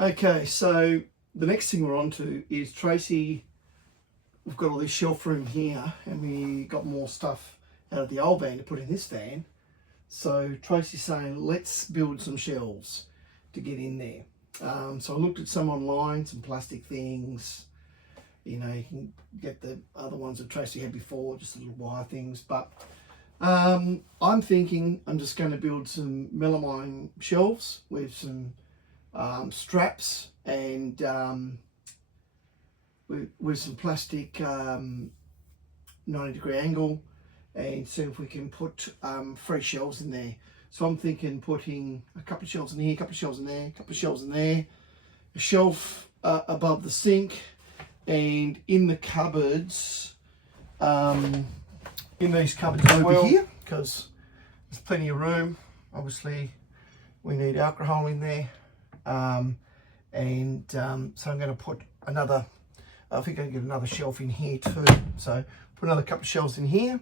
Okay, so the next thing we're on to is Tracy. We've got all this shelf room here and we got more stuff out of the old van to put in this van. So Tracy's saying, let's build some shelves to get in there. So I looked at some online, some plastic things. You know, you can get the other ones that Tracy had before, just little wire things. But I'm thinking I'm just going to build some melamine shelves with some straps and with some plastic 90-degree angle, and see if we can put 3 shelves in there. So I'm thinking putting a couple of shelves in here, a couple of shelves in there, a couple of shelves in there, a shelf above the sink, and in the cupboards, in these cupboards as well, here, because there's plenty of room. Obviously we need alcohol in there, so I'm going to put another, I think I can get another shelf in here too. So put another couple of shelves in here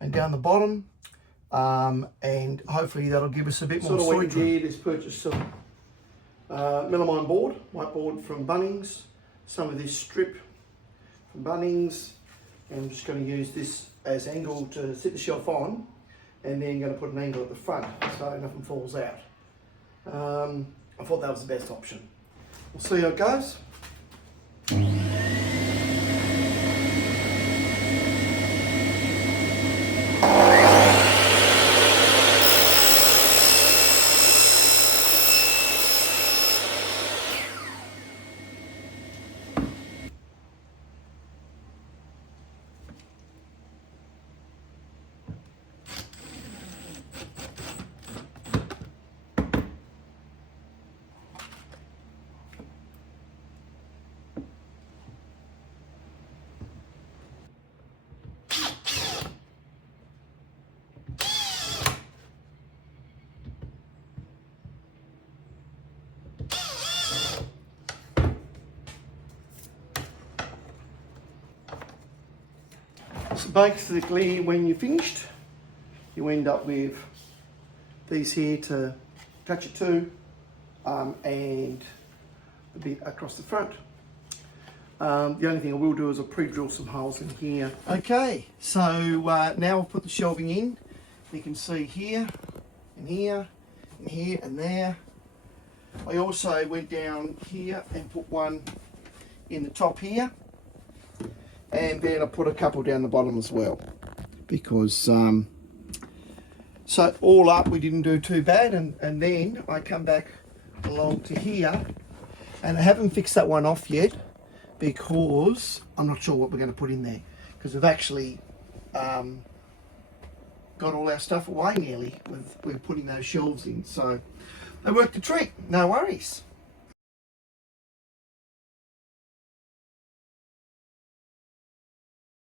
and down the bottom, and hopefully that'll give us a bit more storage. What we did is purchase some melamine board, white board from Bunnings, some of this strip from Bunnings, and I'm just going to use this as angle to sit the shelf on, and then going to put an angle at the front so nothing falls out. I thought that was the best option. We'll see how it goes. So basically, when you're finished, you end up with these here to attach it to, and a bit across the front. The only thing I will do is I'll pre-drill some holes in here. Okay, so now I've put the shelving in. You can see here, and here, and here, and there. I also went down here and put one in the top here. And then I put a couple down the bottom as well, because so all up we didn't do too bad. And then I come back along to here, and I haven't fixed that one off yet because I'm not sure what we're going to put in there, because we've actually got all our stuff away nearly with putting those shelves in. So they worked a treat, no worries.